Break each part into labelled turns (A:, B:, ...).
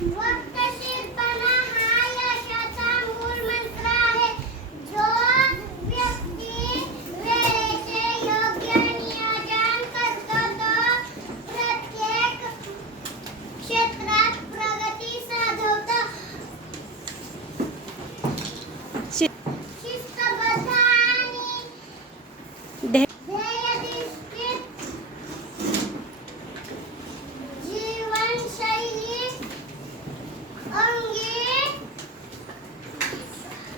A: Wow.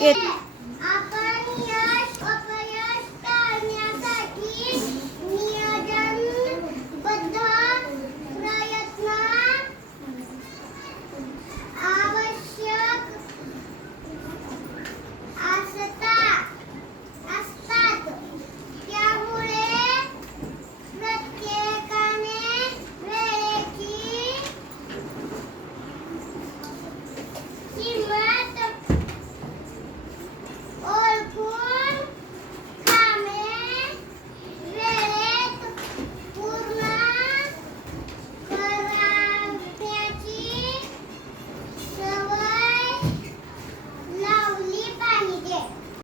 A: It.